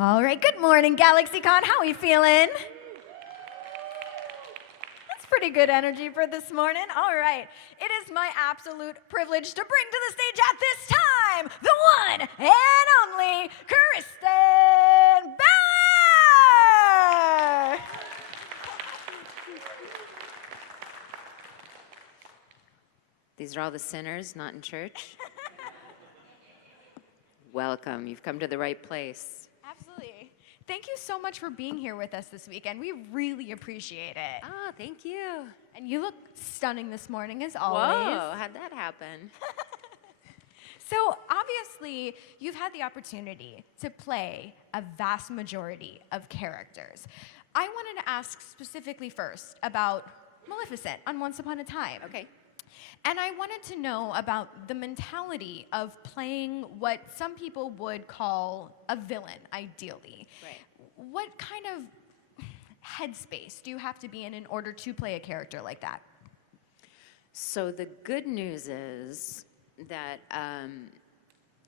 All right, good morning, Galaxycon. How are we feeling? That's pretty good energy for this morning. All right, it is my absolute privilege to bring to the stage at this time the one and only Kristin Bauer. These are all the sinners not in church. Welcome. You've come to the right place. Absolutely. Thank you so much for being here with us this weekend. We really appreciate it. Oh, thank you. And you look stunning this morning, as always. Whoa, how'd that happen? So obviously, you've had the opportunity to play a vast majority of characters. I wanted to ask specifically first about Maleficent on Once Upon a Time. Okay. And I wanted to know about the mentality of playing what some people would call a villain, ideally. Right. What kind of headspace do you have to be in order to play a character like that? So the good news is that,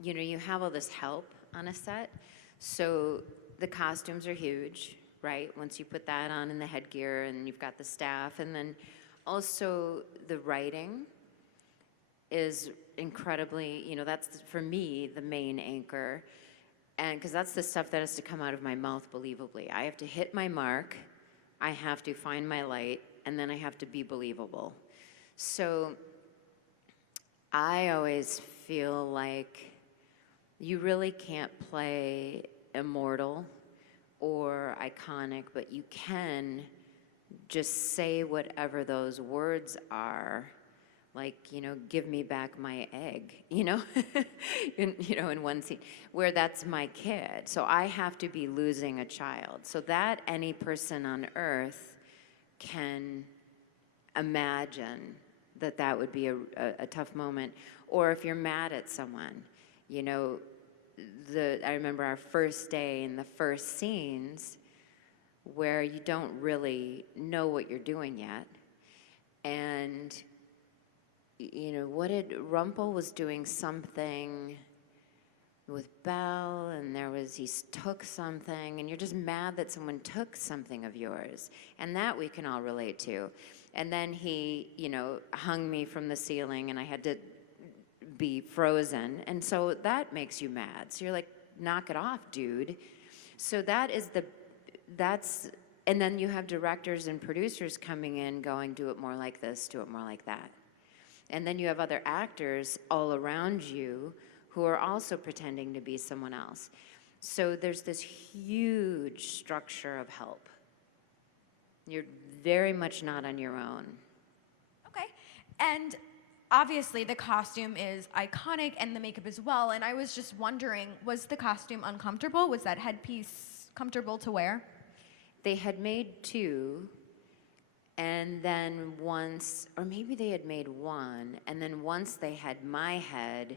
you have all this help on a set. So the costumes are huge, right? Once you put that on and the headgear and you've got the staff, and then also the writing is incredibly, that's for me the main anchor, and because that's the stuff that has to come out of my mouth believably. I have to hit my mark, I have to find my light, and then I have to be believable. So I always feel like you really can't play immortal or iconic, but you can just say whatever those words are, like, give me back my egg, in one scene, where that's my kid. So I have to be losing a child. So that any person on earth can imagine that would be a tough moment. Or if you're mad at someone, I remember our first day in the first scenes, where you don't really know what you're doing yet. And, Rumpel was doing something with Belle, and he took something, and you're just mad that someone took something of yours. And that we can all relate to. And then he, hung me from the ceiling, and I had to be frozen. And so that makes you mad. So you're like, knock it off, dude. So and then you have directors and producers coming in going, do it more like this, do it more like that. And then you have other actors all around you who are also pretending to be someone else. So there's this huge structure of help. You're very much not on your own. Okay. And obviously the costume is iconic and the makeup as well. And I was just wondering, was the costume uncomfortable? Was that headpiece comfortable to wear? They had made two, and then once, or maybe they had made one, and then once they had my head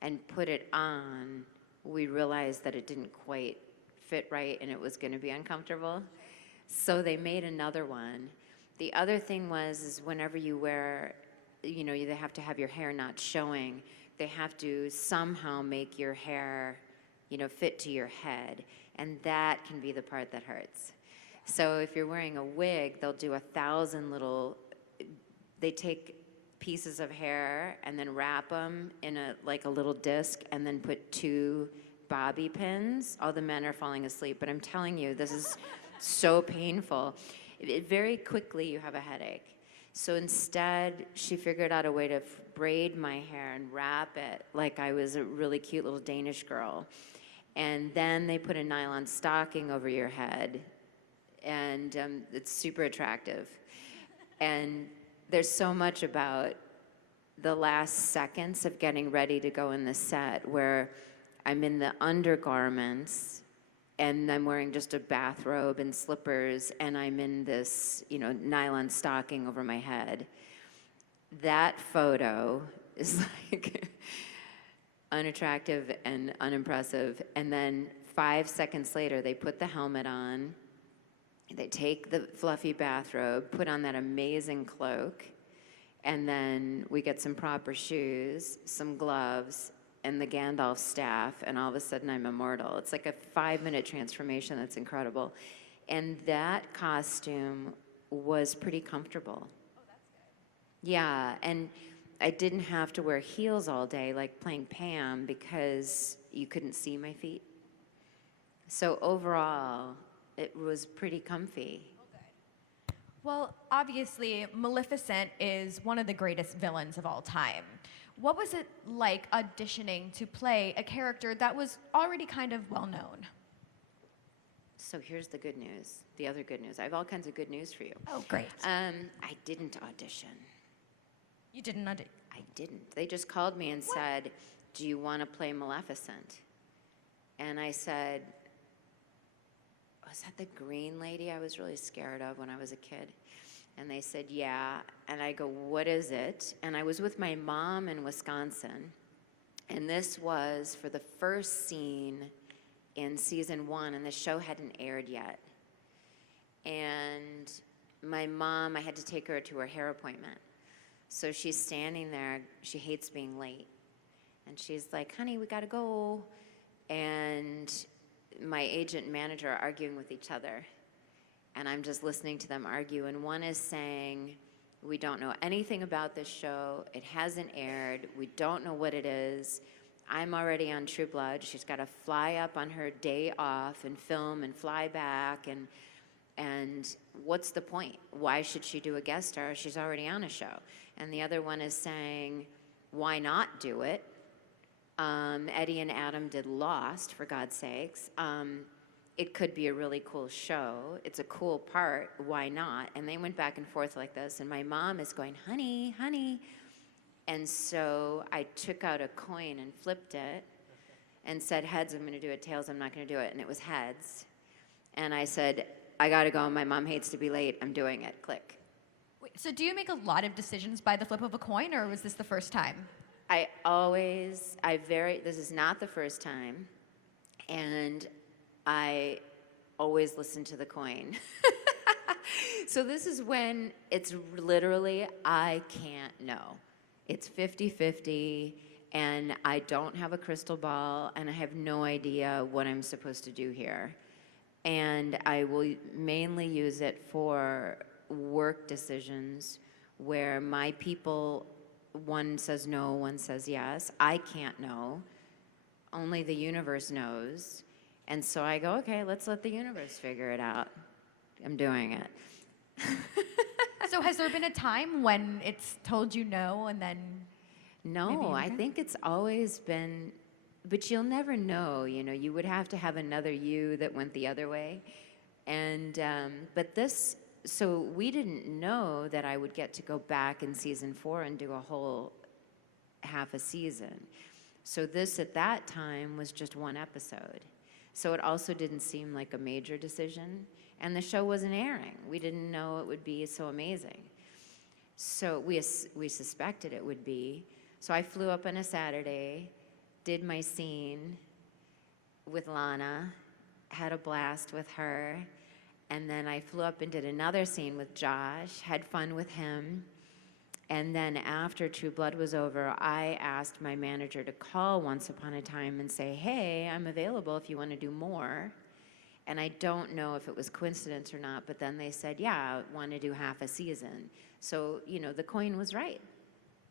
and put it on, we realized that it didn't quite fit right and it was going to be uncomfortable. So they made another one. The other thing is whenever you wear, they have to have your hair not showing. They have to somehow make your hair, fit to your head, and that can be the part that hurts. So if you're wearing a wig, they'll do 1,000 they take pieces of hair and then wrap them in a little disc and then put 2 bobby pins. All the men are falling asleep, but I'm telling you, this is so painful. Very quickly, you have a headache. So instead, she figured out a way to braid my hair and wrap it like I was a really cute little Danish girl. And then they put a nylon stocking over your head, and it's super attractive. And there's so much about the last seconds of getting ready to go in the set where I'm in the undergarments and I'm wearing just a bathrobe and slippers, and I'm in this, nylon stocking over my head. That photo is unattractive and unimpressive. And then 5 seconds later, they put the helmet on. They take the fluffy bathrobe, put on that amazing cloak, and then we get some proper shoes, some gloves, and the Gandalf staff, and all of a sudden I'm immortal. It's like a 5-minute transformation that's incredible. And that costume was pretty comfortable. Oh, that's good. Yeah, and I didn't have to wear heels all day like playing Pam because you couldn't see my feet. So overall, it was pretty comfy. Well, obviously, Maleficent is one of the greatest villains of all time. What was it like auditioning to play a character that was already kind of well known? So here's the good news, the other good news. I have all kinds of good news for you. Oh, great. I didn't audition. You didn't audition? I didn't. They just called me and said, do you want to play Maleficent? And I said, was that the green lady I was really scared of when I was a kid? And they said, yeah. And I go, what is it? And I was with my mom in Wisconsin. And this was for the first scene in season 1, and the show hadn't aired yet. And my mom, I had to take her to her hair appointment. So she's standing there. She hates being late. And she's like, honey, we gotta go. And my agent and manager are arguing with each other. And I'm just listening to them argue. And one is saying, we don't know anything about this show. It hasn't aired. We don't know what it is. I'm already on True Blood. She's got to fly up on her day off and film and fly back. And what's the point? Why should she do a guest star? She's already on a show. And the other one is saying, why not do it? Eddie and Adam did Lost, for God's sakes. It could be a really cool show. It's a cool part. Why not? And they went back and forth like this. And my mom is going, honey, honey. And so I took out a coin and flipped it and said, heads, I'm going to do it. Tails, I'm not going to do it. And it was heads. And I said, I got to go. My mom hates to be late. I'm doing it. Click. Wait, so do you make a lot of decisions by the flip of a coin, or was this the first time? This is not the first time. And I always listen to the coin. So this is when it's literally, I can't know. It's 50-50, and I don't have a crystal ball, and I have no idea what I'm supposed to do here. And I will mainly use it for work decisions where my people, one says no, one says yes. I can't know. Only the universe knows. And so I go, okay, let's let the universe figure it out. I'm doing it. So has there been a time when it's told you no and then? No, I think it's always been, but you'll never know, you know, you would have to have another you that went the other way. And, but this, so we didn't know that I would get to go back in season 4 and do a whole half a season. So this at that time was just one episode. So it also didn't seem like a major decision. And the show wasn't airing. We didn't know it would be so amazing. So we suspected it would be. So I flew up on a Saturday, did my scene with Lana, had a blast with her, and then I flew up and did another scene with Josh, had fun with him. And then after True Blood was over, I asked my manager to call once upon a time and say, hey, I'm available if you want to do more. And I don't know if it was coincidence or not, but then they said, yeah, I want to do half a season. So, you know, the coin was right.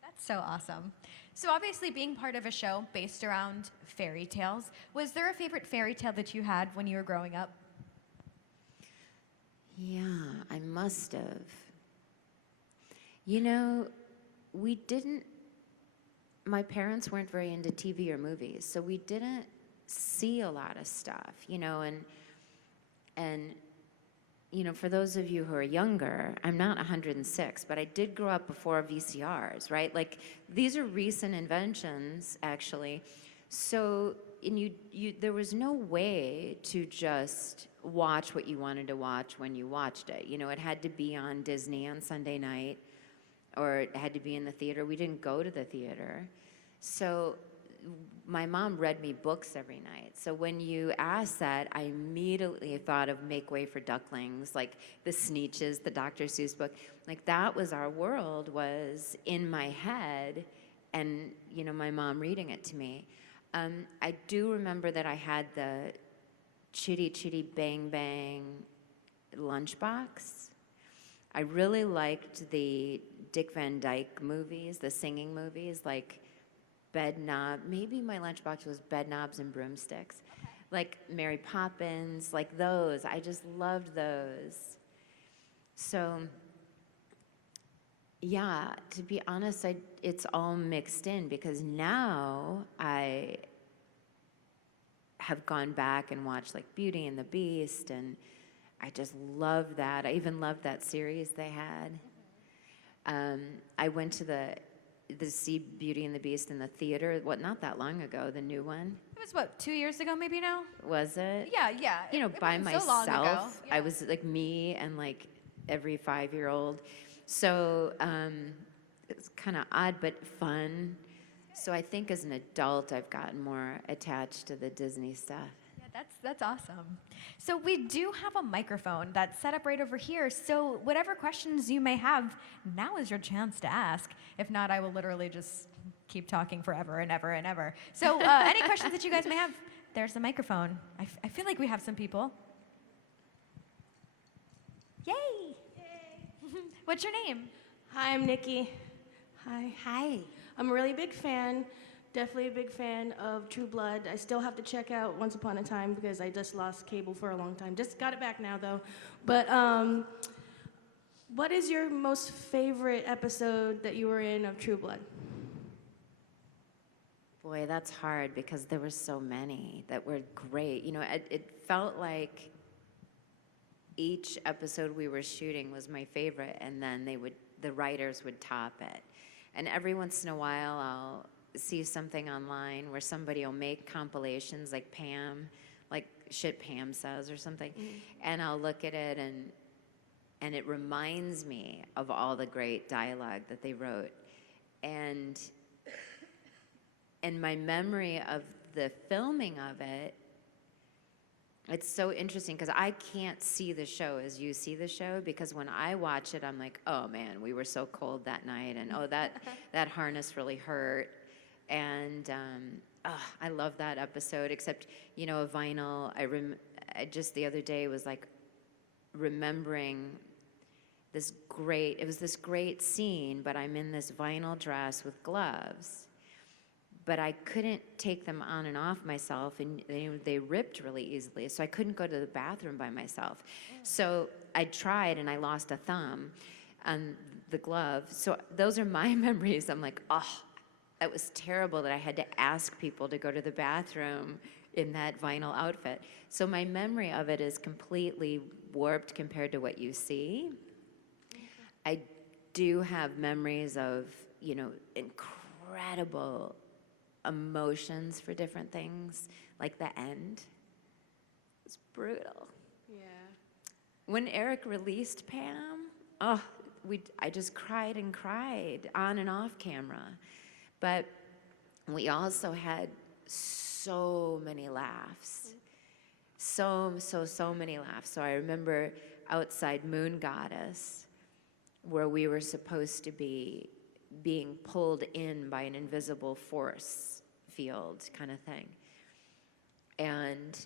That's so awesome. So obviously being part of a show based around fairy tales, was there a favorite fairy tale that you had when you were growing up? Yeah, I must have. You know, my parents weren't very into TV or movies, so we didn't see a lot of stuff, you know, and you know, for those of you who are younger, I'm not 106, but I did grow up before VCRs, right? Like, these are recent inventions, actually. So, there was no way to just watch what you wanted to watch when you watched it. You know, it had to be on Disney on Sunday night, or it had to be in the theater. We didn't go to the theater. So my mom read me books every night. So when you asked that, I immediately thought of Make Way for Ducklings, like the Sneetches, the Dr. Seuss book. Like, that was our world, was in my head, and, you know, my mom reading it to me. I do remember that I had the Chitty Chitty Bang Bang lunchbox. I really liked the Dick Van Dyke movies, the singing movies, like maybe my lunchbox was Bed Knobs and Broomsticks. Okay. Like Mary Poppins, like those. I just loved those. So, yeah, to be honest, it's all mixed in because now I have gone back and watched like Beauty and the Beast, and I just love that. I even loved that series they had. I went to see Beauty and the Beast in the theater, not that long ago, the new one. It was 2 years ago maybe now? Was it? Yeah. By myself. So long ago. Yeah. I was like me and like every 5-year-old. So it's kind of odd but fun. So I think as an adult, I've gotten more attached to the Disney stuff. Yeah, that's awesome. So we do have a microphone that's set up right over here. So whatever questions you may have, now is your chance to ask. If not, I will literally just keep talking forever and ever and ever. So any questions that you guys may have, there's the microphone. I feel like we have some people. Yay! Yay. What's your name? Hi, I'm Nikki. Hi. Hi. I'm a really big fan, definitely a big fan of True Blood. I still have to check out Once Upon a Time because I just lost cable for a long time. Just got it back now, though. But what is your most favorite episode that you were in of True Blood? Boy, that's hard because there were so many that were great. You know, it felt like each episode we were shooting was my favorite, and then the writers would top it. And every once in a while, I'll see something online where somebody will make compilations like Pam, like shit Pam says or something, and I'll look at it and it reminds me of all the great dialogue that they wrote. And my memory of the filming of it, it's so interesting because I can't see the show as you see the show, because when I watch it, I'm like, oh man, we were so cold that night, and oh, that harness really hurt. And I love that episode, except, you know, a vinyl, I just the other day was like remembering this great scene, but I'm in this vinyl dress with gloves. But I couldn't take them on and off myself, and they ripped really easily, so I couldn't go to the bathroom by myself. So I tried, and I lost a thumb on the glove. So those are my memories. I'm like, oh, that was terrible that I had to ask people to go to the bathroom in that vinyl outfit. So my memory of it is completely warped compared to what you see. I do have memories of, you know, incredible emotions for different things, like the end. It was brutal. Yeah. When Eric released Pam, I just cried and cried on and off camera. But we also had so many laughs. So many laughs. So I remember outside Moon Goddess, where we were supposed to be being pulled in by an invisible force field kind of thing. And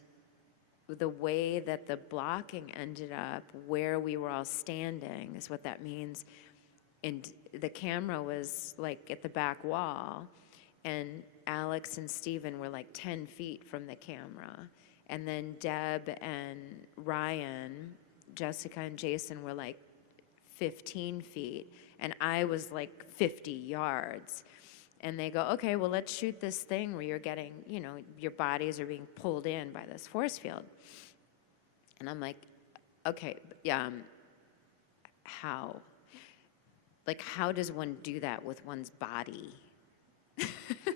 the way that the blocking ended up, where we were all standing, is what that means. And the camera was like at the back wall, and Alex and Steven were like 10 feet from the camera. And then Deb and Ryan, Jessica and Jason were like 15 feet. And I was like 50 yards. And they go, okay, well, let's shoot this thing where you're getting, you know, your bodies are being pulled in by this force field. And I'm like, okay, yeah, how? Like, how does one do that with one's body?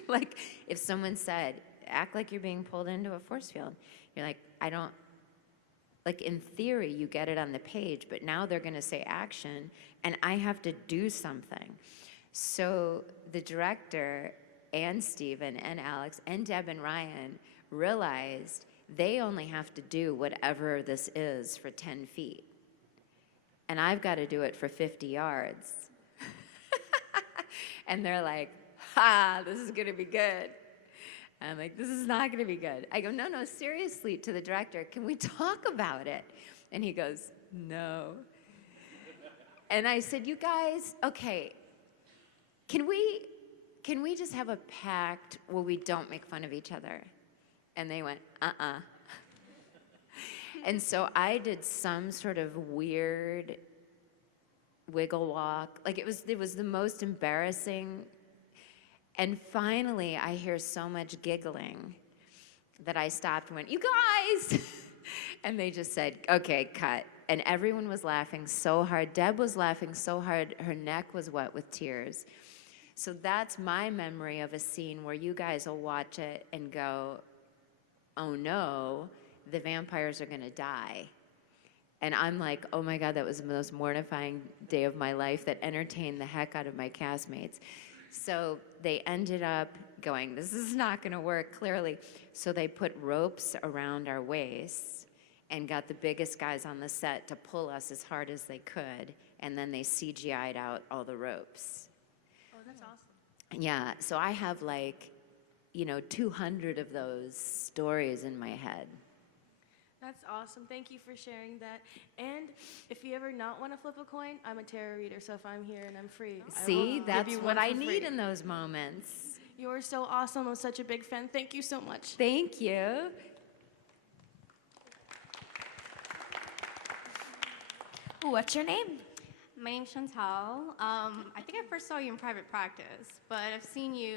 Like, if someone said, act like you're being pulled into a force field, you're like, I don't, like, in theory, you get it on the page, but now they're going to say action, and I have to do something. So the director and Steven and Alex and Deb and Ryan realized they only have to do whatever this is for 10 feet. And I've got to do it for 50 yards. And they're like, ha, this is going to be good. And I'm like, this is not going to be good. I go, no, seriously, to the director, can we talk about it? And he goes, no. And I said, you guys, okay, can we just have a pact where we don't make fun of each other? And they went, And so I did some sort of weird wiggle walk. Like it was the most embarrassing. And finally, I hear so much giggling that I stopped and went, you guys! And they just said, okay, cut. And everyone was laughing so hard. Deb was laughing so hard, her neck was wet with tears. So that's my memory of a scene where you guys will watch it and go, oh no, the vampires are gonna die. And I'm like, oh my God, that was the most mortifying day of my life that entertained the heck out of my castmates. So they ended up going, this is not gonna work, clearly. So they put ropes around our waists and got the biggest guys on the set to pull us as hard as they could, and then they CGI'd out all the ropes. Oh, that's awesome. Yeah, so I have 200 of those stories in my head. That's awesome. Thank you for sharing that. And if you ever not want to flip a coin, I'm a tarot reader, so if I'm here and I'm free, See, give that's you what one I for need free. in those moments. You're so awesome. I'm such a big fan. Thank you so much. Thank you. What's your name? My name's Chantal. I think I first saw you in private practice, but I've seen you,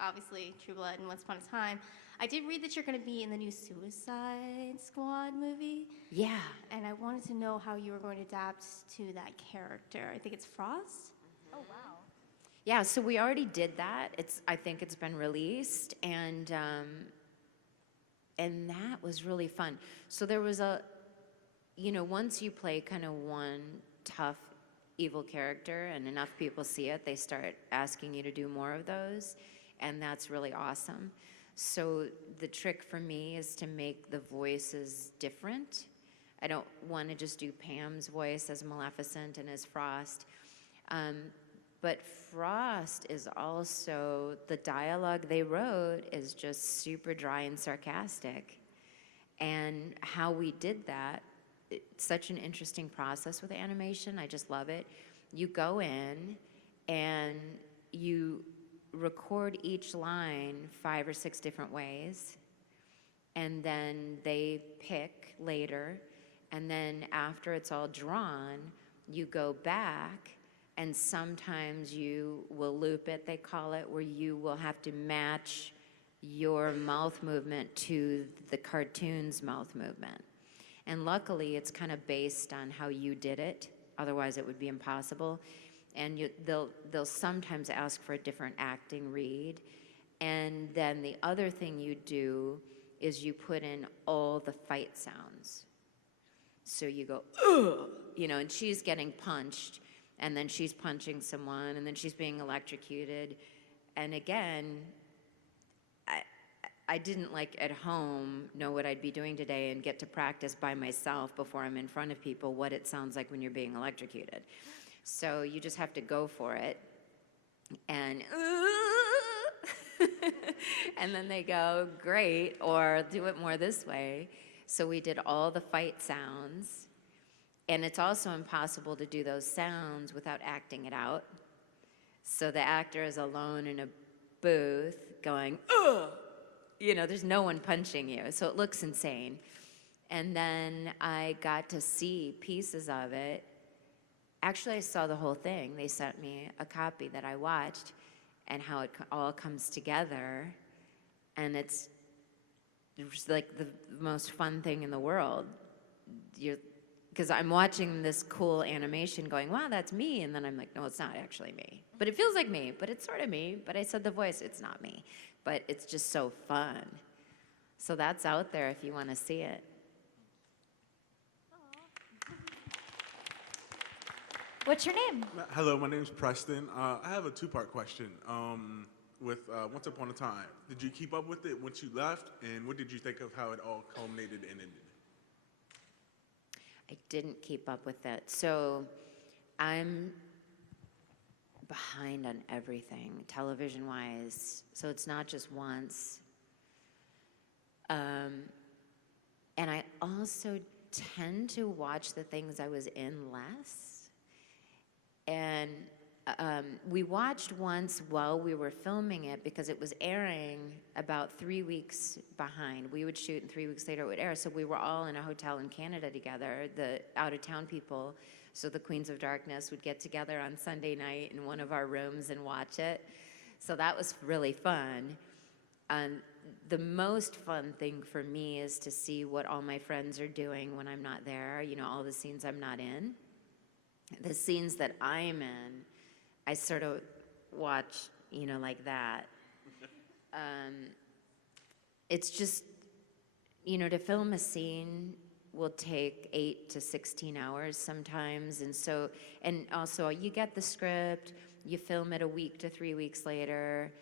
obviously, True Blood and Once Upon a Time. I did read that you're going to be in the new Suicide Squad movie. Yeah. And I wanted to know how you were going to adapt to that character. I think it's Frost? Oh, wow. Yeah, so we already did that. I think it's been released, and that was really fun. So there was once you play kind of one tough, evil character and enough people see it, they start asking you to do more of those, and that's really awesome. So the trick for me is to make the voices different. I don't want to just do Pam's voice as Maleficent and as Frost. But Frost is also, the dialogue they wrote is just super dry and sarcastic. And how we did that, it's such an interesting process with animation. I just love it. You go in and you record each line 5 or 6 different ways, and then they pick later, and then after it's all drawn, you go back, and sometimes you will loop it, they call it, where you will have to match your mouth movement to the cartoon's mouth movement. And luckily, it's kind of based on how you did it. Otherwise, it would be impossible. And they'll sometimes ask for a different acting read. And then the other thing you do is you put in all the fight sounds. So you go, ugh, and she's getting punched, and then she's punching someone, and then she's being electrocuted. And again, I didn't at home know what I'd be doing today and get to practice by myself before I'm in front of people what it sounds like when you're being electrocuted. So you just have to go for it, and and then they go, great, or do it more this way. So we did all the fight sounds, and it's also impossible to do those sounds without acting it out. So the actor is alone in a booth going, ugh! There's no one punching you, so it looks insane. And then I got to see pieces of it. Actually, I saw the whole thing. They sent me a copy that I watched, and how it all comes together. And it's like the most fun thing in the world. Because I'm watching this cool animation going, wow, that's me. And then I'm like, no, it's not actually me. But it feels like me, but it's sort of me. But I said the voice, it's not me. But it's just so fun. So that's out there if you want to see it. What's your name? Hello, my name is Preston. I have a 2-part question. With Once Upon a Time, did you keep up with it once you left? And what did you think of how it all culminated and ended? I didn't keep up with it. So I'm behind on everything, television-wise. So it's not just once. And I also tend to watch the things I was in less. And we watched once while we were filming it because it was airing about 3 weeks behind. We would shoot and 3 weeks later it would air. So we were all in a hotel in Canada together, the out-of-town people. So the Queens of Darkness would get together on Sunday night in one of our rooms and watch it. So that was really fun. The most fun thing for me is to see what all my friends are doing when I'm not there, you know, all the scenes I'm not in. The scenes that I'm in, I sort of watch, you know, like that. It's just, you know, to film a scene will take 8 to 16 hours sometimes. And also you get the script, you film it a week to 3 weeks later,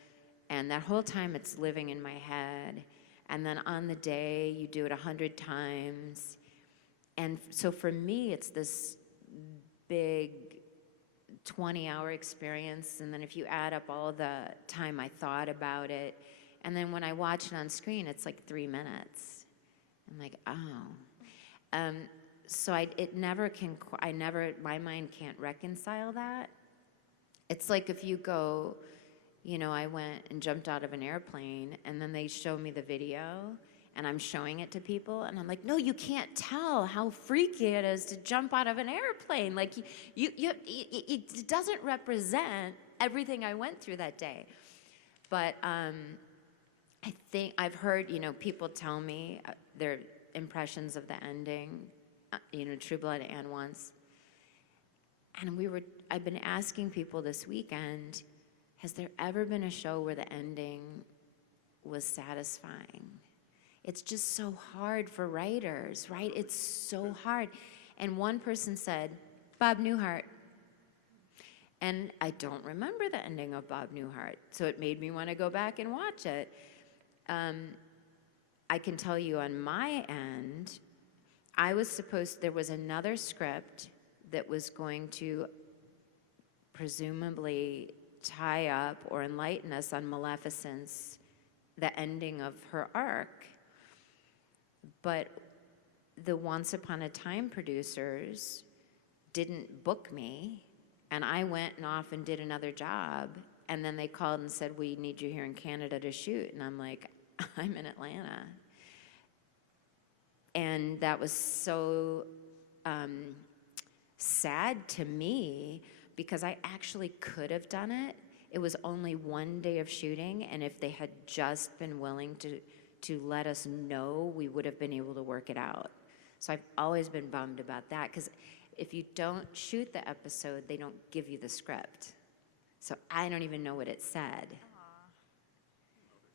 and that whole time it's living in my head. And then on the day, you do it 100 times. And so for me, it's this big 20-hour experience. And then if you add up all the time I thought about it, and then when I watch it on screen, it's like 3 minutes. I'm like, oh. So my mind can't reconcile that. It's like if you go, you know, I went and jumped out of an airplane, and then they show me the video, and I'm showing it to people, and I'm like, no, you can't tell how freaky it is to jump out of an airplane. Like, it doesn't represent everything I went through that day. But I think I've heard, you know, people tell me their impressions of the ending, you know, True Blood and Once. And I've been asking people this weekend, has there ever been a show where the ending was satisfying? It's just so hard for writers, right? It's so hard. And one person said, Bob Newhart. And I don't remember the ending of Bob Newhart, so it made me want to go back and watch it. I can tell you on my end, there was another script that was going to presumably tie up or enlighten us on Maleficent's, the ending of her arc. But the Once Upon a Time producers didn't book me, and I went and off and did another job, and then they called and said, we need you here in Canada to shoot. And I'm like, I'm in Atlanta. And that was so sad to me, because I actually could have done it. It was only one day of shooting, and if they had just been willing to let us know, we would have been able to work it out. So I've always been bummed about that, because if you don't shoot the episode, they don't give you the script. So I don't even know what it said.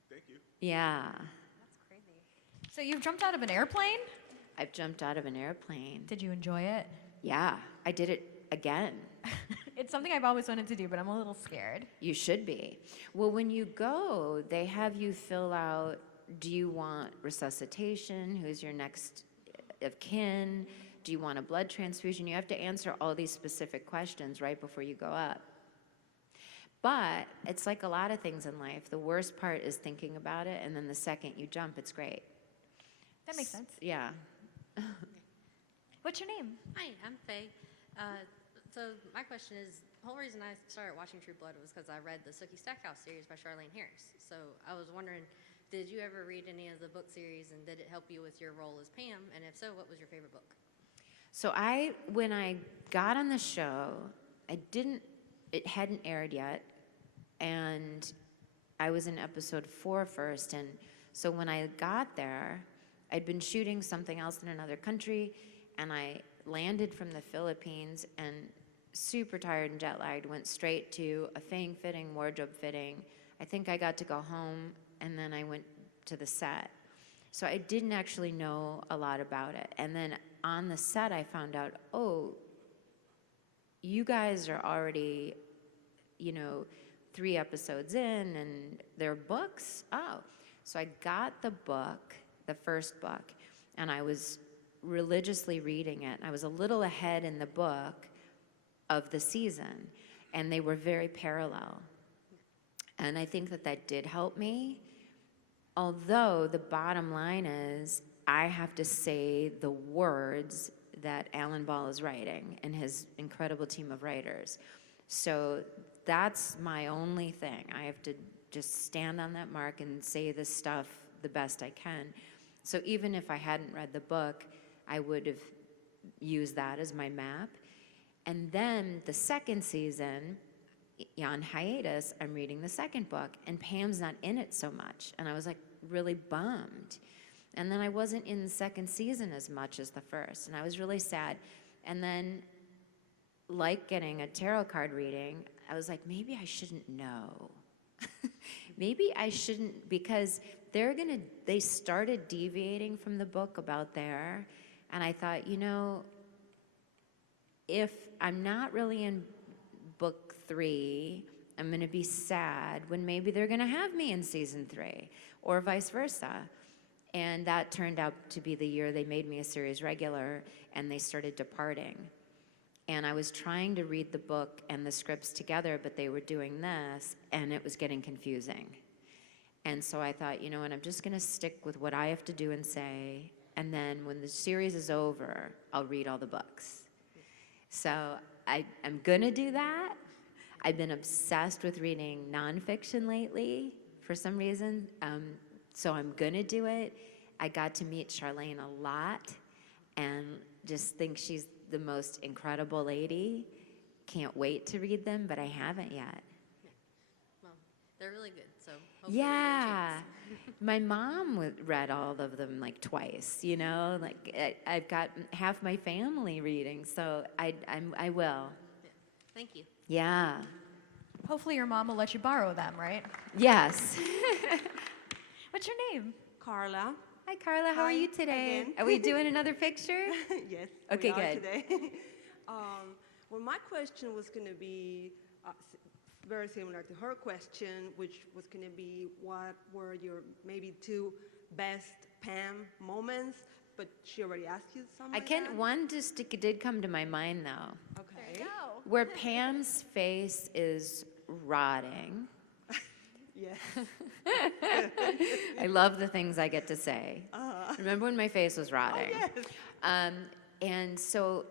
Thank you. Yeah. That's crazy. So you've jumped out of an airplane? I've jumped out of an airplane. Did you enjoy it? Yeah, I did it again. It's something I've always wanted to do, but I'm a little scared. You should be. Well, when you go, they have you fill out, do you want resuscitation? Who's your next of kin? Do you want a blood transfusion? You have to answer all these specific questions right before you go up. But it's like a lot of things in life. The worst part is thinking about it, and then the second you jump, it's great. That makes sense. Yeah. What's your name? Hi, I'm Faye. So my question is, the whole reason I started watching True Blood was because I read the Sookie Stackhouse series by Charlene Harris. So I was wondering, did you ever read any of the book series, and did it help you with your role as Pam? And if so, what was your favorite book? So when I got on the show, it hadn't aired yet, and I was in episode 4 first, and so when I got there, I'd been shooting something else in another country, and I landed from the Philippines, and super tired and jet-lagged, went straight to a fang fitting, wardrobe fitting. I think I got to go home, and then I went to the set. So I didn't actually know a lot about it. And then on the set, I found out, oh, you guys are already, 3 episodes in, and they're books? Oh. So I got the book, the first book, and I was religiously reading it. I was a little ahead in the book of the season, and they were very parallel. And I think that did help me. Although the bottom line is, I have to say the words that Alan Ball is writing and his incredible team of writers. So that's my only thing. I have to just stand on that mark and say this stuff the best I can. So even if I hadn't read the book, I would have used that as my map. And then the second season, on hiatus, I'm reading the second book, and Pam's not in it so much. And I was like really bummed. And then I wasn't in the second season as much as the first, and I was really sad. And then, like getting a tarot card reading, I was like, maybe I shouldn't know. Maybe I shouldn't, because they started deviating from the book about there, and I thought, you know, if I'm not really in book 3, I'm gonna be sad when maybe they're gonna have me in season 3, or vice versa. And that turned out to be the year they made me a series regular, and they started departing. And I was trying to read the book and the scripts together, but they were doing this, and it was getting confusing. And so I thought, you know what, I'm just gonna stick with what I have to do and say, and then when the series is over, I'll read all the books. So I'm gonna do that. I've been obsessed with reading nonfiction lately for some reason, so I'm gonna do it. I got to meet Charlene a lot and just think she's the most incredible lady. Can't wait to read them, but I haven't yet. Well, they're really good, so hopefully you get a Yeah. chance. My mom read all of them like twice, you know? Like I've got half my family reading, so I will. Yeah. Thank you. Yeah. Hopefully your mom will let you borrow them, right? Yes. What's your name? Carla. Hi, Carla. How are Hi, you today? again. Are we doing another picture? Yes. Okay, we are good. Today. Well, my question was going to be very similar to her question, which was going to be what were your maybe 2 best Pam moments, but she already asked you some. I can't, one just did come to my mind though, Okay. where Pam's face is rotting. Yes. I love the things I get to say. Remember when my face was rotting? yes. And so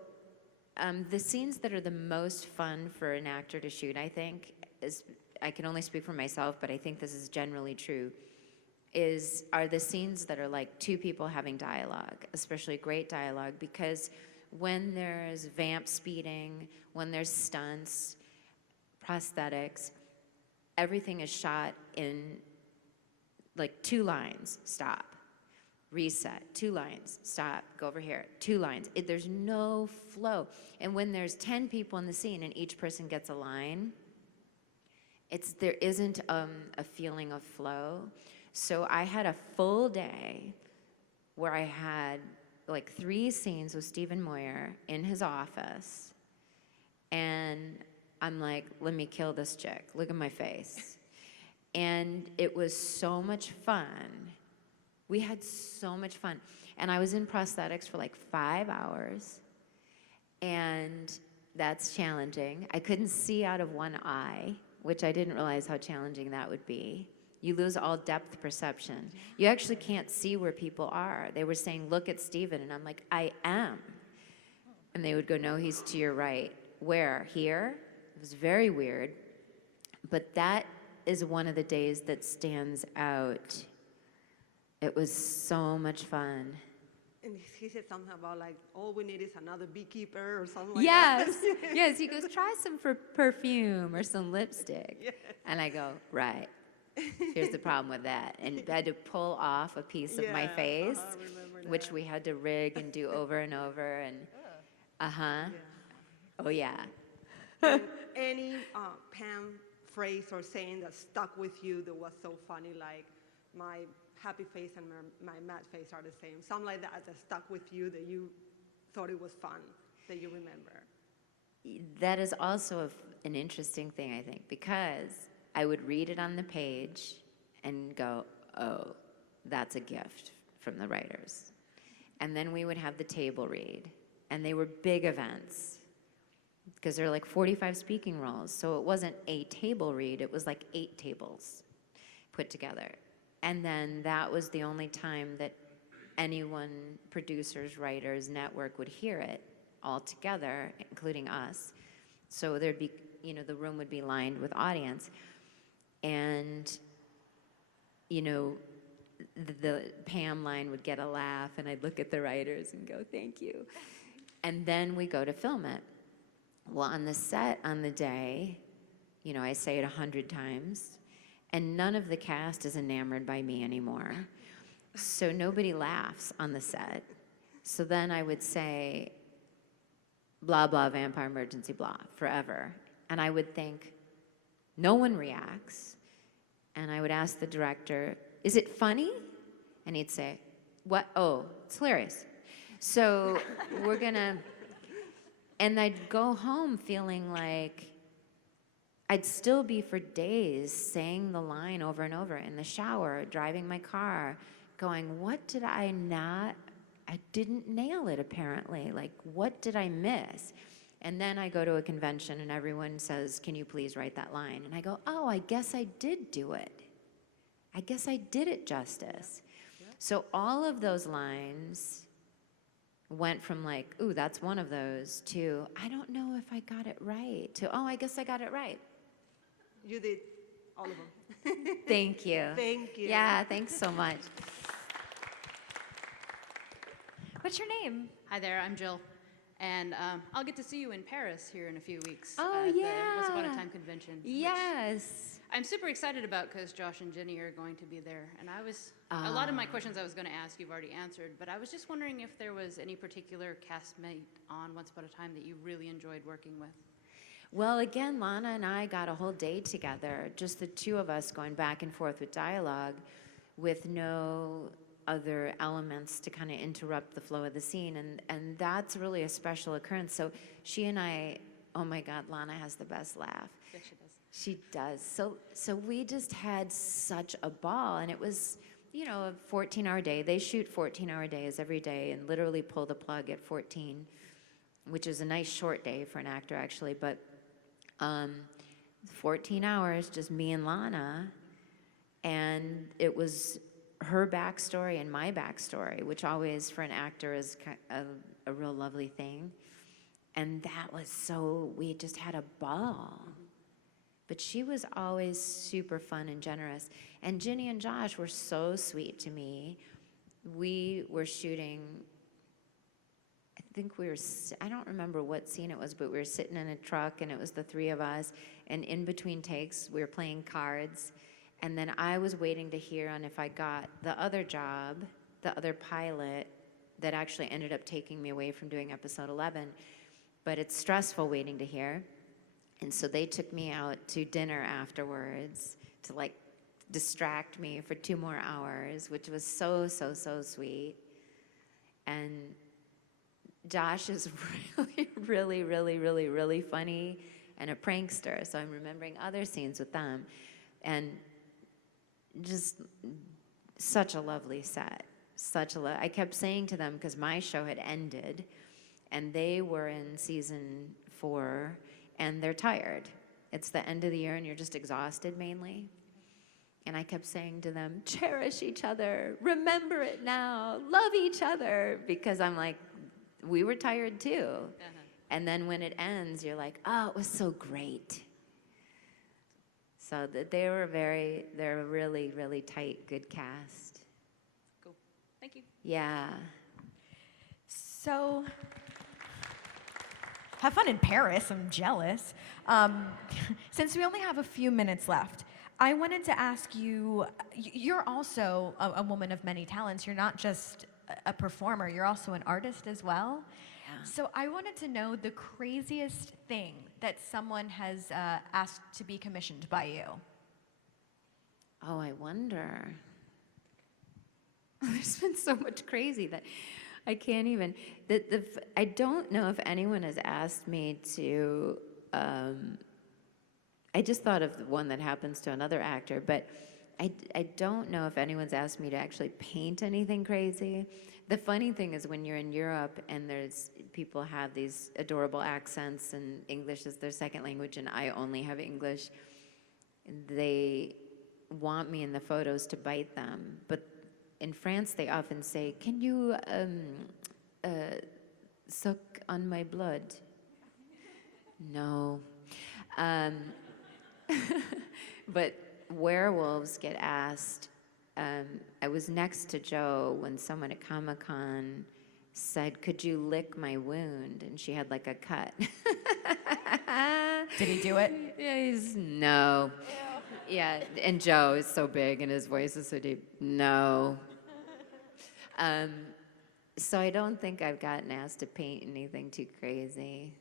the scenes that are the most fun for an actor to shoot, I think, is, I can only speak for myself, but I think this is generally true, are the scenes that are like 2 people having dialogue, especially great dialogue, because when there's vamp speeding, when there's stunts, prosthetics, everything is shot in like 2 lines, stop, reset, 2 lines, stop, go over here, 2 lines. There's no flow. And when there's 10 people in the scene and each person gets a line, there isn't a feeling of flow. So I had a full day where I had like 3 scenes with Stephen Moyer in his office, and I'm like, let me kill this chick. Look at my face. And it was so much fun. We had so much fun. And I was in prosthetics for like 5 hours, and that's challenging. I couldn't see out of one eye, which I didn't realize how challenging that would be. You lose all depth perception. You actually can't see where people are. They were saying, look at Stephen, and I'm like, I am. And they would go, no, he's to your right. Where? Here? It was very weird. But that is one of the days that stands out. It was so much fun. And he said something about like, all we need is another beekeeper or something like Yes, that. yes. He goes, try some perfume or some lipstick. Yes. And I go, right. Here's the problem with that. And I had to pull off a piece of my Yeah, face, I remember which that. we had to rig and do over and over. And oh yeah. And any Pam phrase or saying that stuck with you that was so funny, like my happy face and my mad face are the same. Something like that stuck with you that you thought it was fun, that you remember. That is also an interesting thing, I think, because I would read it on the page and go, oh, that's a gift from the writers. And then we would have the table read, and they were big events because there are like 45 speaking roles. So it wasn't a table read, it was like 8 tables put together. And then that was the only time that anyone, producers, writers, network, would hear it all together, including us. So there'd be, the room would be lined with audience. And, the Pam line would get a laugh, and I'd look at the writers and go, thank you. And then we go to film it. Well, on the set on the day, I say it 100 times, and none of the cast is enamored by me anymore. So nobody laughs on the set. So then I would say, blah, blah, vampire emergency, blah, forever. And I would think, no one reacts. And I would ask the director, is it funny? And he'd say, what? Oh, it's hilarious. So we're gonna, and I'd go home feeling like I'd still be for days saying the line over and over in the shower, driving my car, going, what did I didn't nail it apparently. Like, what did I miss? And then I go to a convention and everyone says, can you please write that line? And I go, oh, I guess I did do it. I guess I did it justice. So all of those lines went from like, ooh, that's one of those, to I don't know if I got it right, to oh, I guess I got it right. You did all of them. Thank you. Thank you. Yeah, thanks so much. What's your name? Hi there, I'm Jill, and I'll get to see you in Paris here in a few weeks Oh, at yeah. the Once Upon a Time convention. which Yes. I'm super excited about because Josh and Jenny are going to be there, and a lot of my questions I was going to ask you've already answered, but I was just wondering if there was any particular castmate on Once Upon a Time that you really enjoyed working with. Well, again, Lana and I got a whole day together, just the two of us going back and forth with dialogue with no other elements to kind of interrupt the flow of the scene. And that's really a special occurrence. So she and I, oh my God, Lana has the best laugh. Yeah, she does. She does. So we just had such a ball. And it was, a 14-hour day. They shoot 14-hour days every day and literally pull the plug at 14, which is a nice short day for an actor, actually. But 14 hours, just me and Lana, and it was her backstory and my backstory, which always for an actor is a real lovely thing. And that was we just had a ball. But she was always super fun and generous. And Ginny and Josh were so sweet to me. We were shooting, I don't remember what scene it was, but we were sitting in a truck and it was the three of us. And in between takes, we were playing cards. And then I was waiting to hear on if I got the other job, the other pilot that actually ended up taking me away from doing episode 11. But it's stressful waiting to hear. And so they took me out to dinner afterwards to like distract me for 2 more hours, which was so, so, so sweet. And Josh is really, really, really, really, really funny and a prankster. So I'm remembering other scenes with them. And just such a lovely set. I kept saying to them, because my show had ended, and they were in season 4, and they're tired. It's the end of the year, and you're just exhausted mainly. And I kept saying to them, cherish each other, remember it now, love each other, because I'm like, we were tired too. And then when it ends, you're like, oh, it was so great. So they're a really, really tight, good cast. Cool. Thank you. Yeah. So, have fun in Paris. I'm jealous. Since we only have a few minutes left, I wanted to ask you, you're also a woman of many talents. You're not just a performer, you're also an artist as well. Yeah. So I wanted to know the craziest thing that someone has asked to be commissioned by you. Oh, I wonder. There's been so much crazy that I can't even. I don't know if anyone has asked me to. I just thought of the one that happens to another actor, but I don't know if anyone's asked me to actually paint anything crazy. The funny thing is when you're in Europe and people have these adorable accents and English is their second language and I only have English, want me in the photos to bite them. But in France, they often say, "Can you suck on my blood?" No. But werewolves get asked. I was next to Joe when someone at Comic-Con said, "Could you lick my wound?" And she had like a cut. Did he do it? Yeah, no. Yeah, and Joe is so big and his voice is so deep. No. So I don't think I've gotten asked to paint anything too crazy.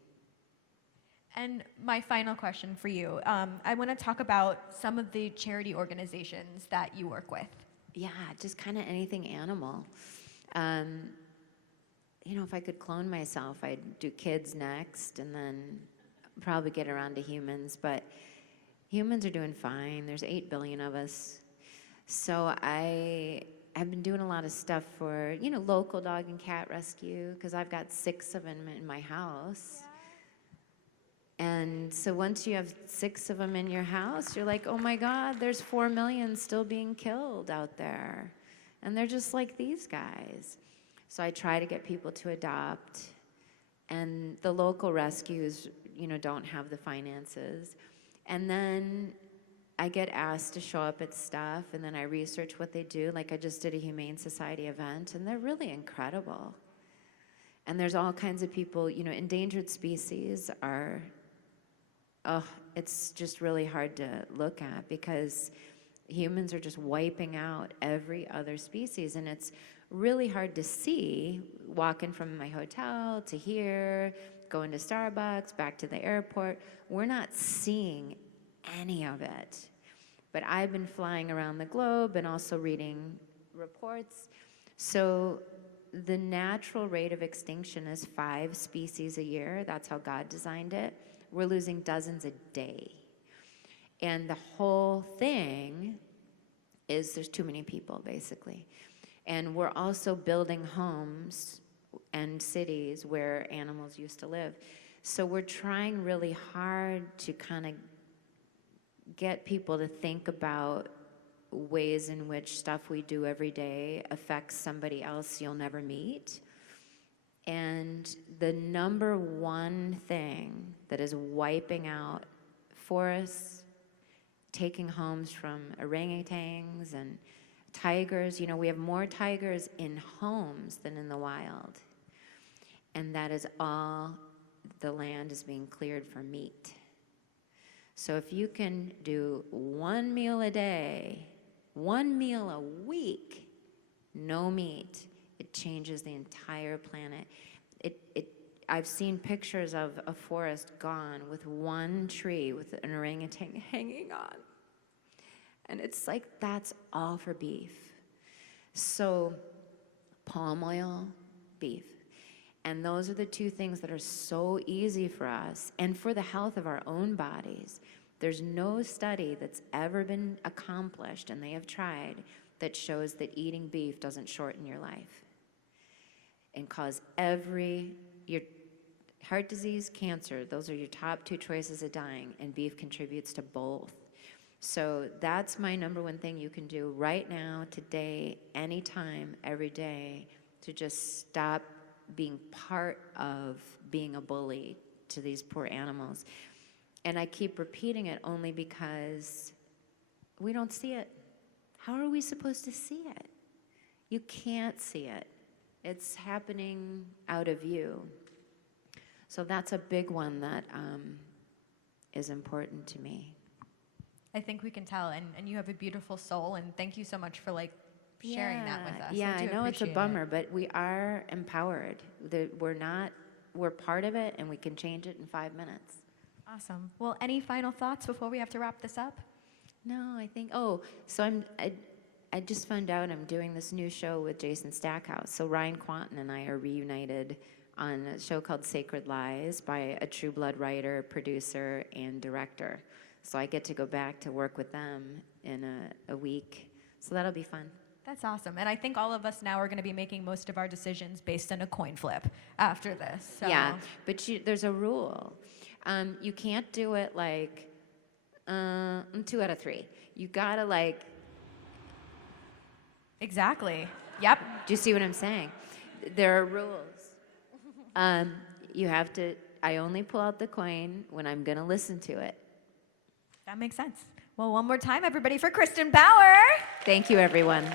And my final question for you, I want to talk about some of the charity organizations that you work with. Yeah, just kind of anything animal. If I could clone myself, I'd do kids next and then probably get around to humans. But humans are doing fine. There's 8 billion of us. So I've been doing a lot of stuff for, local dog and cat rescue because I've got 6 of them in my house. And so once you have 6 of them in your house, you're like, oh my God, there's 4 million still being killed out there. And they're just like these guys. So I try to get people to adopt. And the local rescues, don't have the finances. And then I get asked to show up at stuff, and then I research what they do. Like I just did a Humane Society event, and they're really incredible. And there's all kinds of people, endangered species are, it's just really hard to look at because humans are just wiping out every other species. And it's really hard to see walking from my hotel to here, going to Starbucks, back to the airport. We're not seeing any of it. But I've been flying around the globe and also reading reports. So the natural rate of extinction is 5 species a year. That's how God designed it. We're losing dozens a day. And the whole thing is there's too many people, basically. And we're also building homes and cities where animals used to live. So we're trying really hard to kind of get people to think about ways in which stuff we do every day affects somebody else you'll never meet. And the number one thing that is wiping out forests, taking homes from orangutans and tigers, we have more tigers in homes than in the wild. And that is all the land is being cleared for meat. So if you can do 1 meal a day, 1 meal a week, no meat, it changes the entire planet. I've seen pictures of a forest gone with 1 tree with an orangutan hanging on. And it's like, that's all for beef. So palm oil, beef. And those are the 2 things that are so easy for us and for the health of our own bodies. There's no study that's ever been accomplished, and they have tried, that shows that eating beef doesn't shorten your life and cause your heart disease, cancer, those are your top 2 choices of dying, and beef contributes to both. So that's my number 1 thing you can do right now, today, anytime, every day, to just stop being part of being a bully to these poor animals. And I keep repeating it only because we don't see it. How are we supposed to see it? You can't see it. It's happening out of view. So that's a big one that is important to me. I think we can tell, and you have a beautiful soul, and thank you so much for sharing that with us. Yeah, I know it's a appreciate bummer, it. but we are empowered. We're part of it, and we can change it in 5 minutes. Awesome. Well, any final thoughts before we have to wrap this up? No, I think, so I just found out I'm doing this new show with Jason Stackhouse. So Ryan Quanten and I are reunited on a show called Sacred Lies by a True Blood writer, producer, and director. So I get to go back to work with them in a week. So that'll be fun. That's awesome. And I think all of us now are going to be making most of our decisions based on a coin flip after this. So. Yeah, but there's a rule. You can't do it like 2 out of 3. You gotta like, Exactly. Yep. do you see what I'm saying? There are rules. You have to, I only pull out the coin when I'm gonna listen to it. That makes sense. Well, one more time, everybody, for Kristin Bauer. Thank you, everyone.